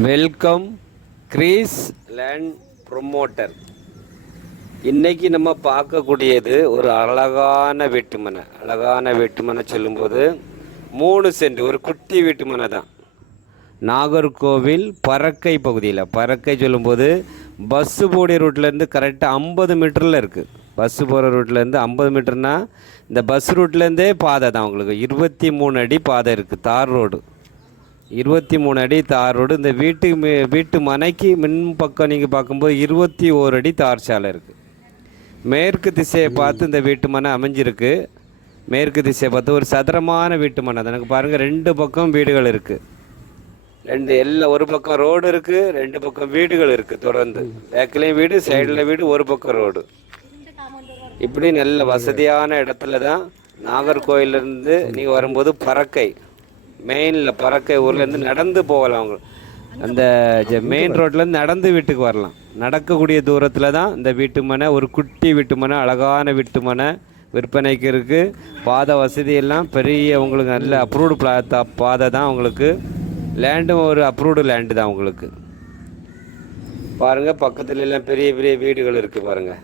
Welcome Greece land promoter. இன்னைக்கு நம்ம பார்க்கக்கூடியது ஒரு அழகான வீட்டுமனை. அழகான வீட்டுமனை சொல்லும்போது 3 சென்ட் ஒரு குட்டி வீட்டுமனை தான். நாகர்கோவில் பறக்கை பகுதியில். பறக்கை சொல்லும்போது பஸ்ஸு போடிய ரூட்லேருந்து கரெக்டாக 50 மீட்டரில் இருக்குது. பஸ்ஸு போகிற ரூட்லேருந்து 50 மீட்டர்னால் இந்த பஸ் ரூட்லேருந்தே பாதை தான். உங்களுக்கு 23 அடி பாதை இருக்குது. தார் ரோடு 23 அடி தார் ரோடு. இந்த வீட்டு மனைக்கு மின் பக்கம் நீங்கள் பார்க்கும்போது 21 அடி தார் சாலை இருக்குது. மேற்கு திசையை பார்த்து இந்த வீட்டு மனை அமைஞ்சிருக்கு. மேற்கு திசையை பார்த்து ஒரு சதுரமான வீட்டு மனை. எனக்கு பாருங்கள், 2 பக்கம் வீடுகள் இருக்குது. எல்லாம் ஒரு பக்கம் ரோடு இருக்குது, 2 பக்கம் வீடுகள் இருக்குது. தொடர்ந்து பேக்கிலையும் வீடு, சைடில் வீடு, ஒரு பக்கம் ரோடு. இப்படி நல்ல வசதியான இடத்துல தான் நாகர்கோயிலேருந்து நீங்கள் வரும்போது பறக்கை மெயினில் பறக்கை ஊர்லேருந்து நடந்து போகலாம். அவங்க அந்த மெயின் ரோட்லேருந்து நடந்து வீட்டுக்கு வரலாம். நடக்கக்கூடிய தூரத்தில் தான் இந்த வீட்டு மனை. ஒரு குட்டி வீட்டு மனை, அழகான வீட்டு மனை விற்பனைக்கு இருக்குது. பாதை வசதியெல்லாம் பெரிய உங்களுக்கு நல்ல அப்ரூவ்டு பாதை தான். உங்களுக்கு லேண்டும் ஒரு அப்ரூவ்டு லேண்டு தான். உங்களுக்கு பாருங்கள், பக்கத்துல எல்லாம் பெரிய பெரிய வீடுகள் இருக்குது. பாருங்கள்,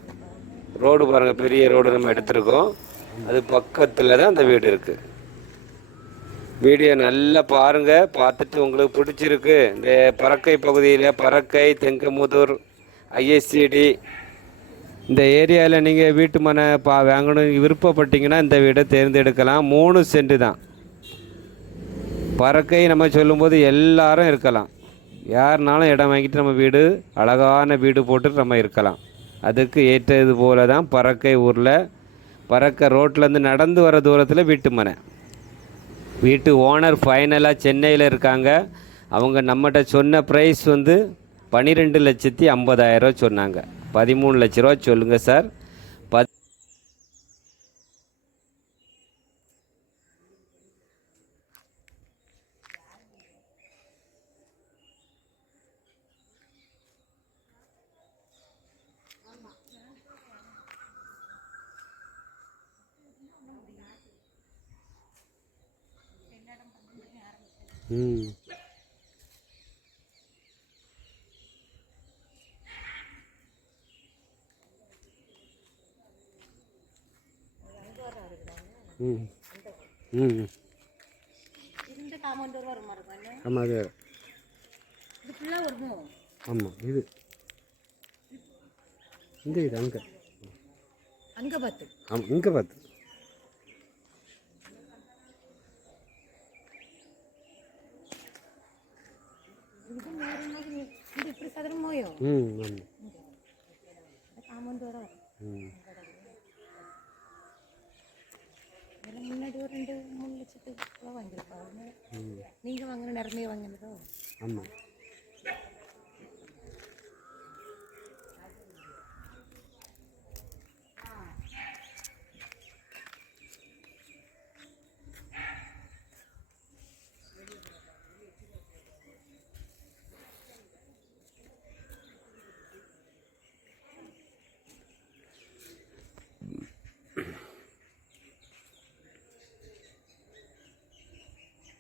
ரோடு பாருங்கள், பெரிய ரோடு நம்ம எடுத்துருக்கோம். அது பக்கத்தில் தான் அந்த வீடு இருக்குது. வீடியோ நல்லா பாருங்கள். பார்த்துட்டு உங்களுக்கு பிடிச்சிருக்கு இந்த பறக்கை பகுதியில், பறக்கை, தெங்கமுதூர், ஐஎஸ்சிடி இந்த ஏரியாவில் நீங்கள் வீட்டு மனை வாங்கணும் விருப்பப்பட்டீங்கன்னா இந்த வீடை தேர்ந்தெடுக்கலாம். 3 சென்ட் தான். பறக்கை நம்ம சொல்லும்போது எல்லாரும் இருக்கலாம். யாருனாலும் இடம் வாங்கிட்டு நம்ம வீடு, அழகான வீடு போட்டு நம்ம இருக்கலாம். அதுக்கு ஏற்றது போல தான் பறக்கை ஊரில், பறக்கை ரோட்லேருந்து நடந்து வர தூரத்தில் வீட்டு மனை. வீட்டு ஓனர் ஃபைனலாக சென்னையில் இருக்காங்க. அவங்க நம்மகிட்ட சொன்ன ப்ரைஸ் 12,50,000 சொன்னாங்க. 13 லட்ச ரூபா சொல்லுங்கள் சார். ஆமாம், அது ஆமாம். இது இந்த இது அங்கே பார்த்து, ஆமாம், இங்கே பார்த்து. முன்னாடி ஒரு 2-3 லட்சத்துக்கு வாங்கியிருப்பாங்க. நீங்கள் வாங்கின நிறைய வாங்கினதோ? ஆமாம்.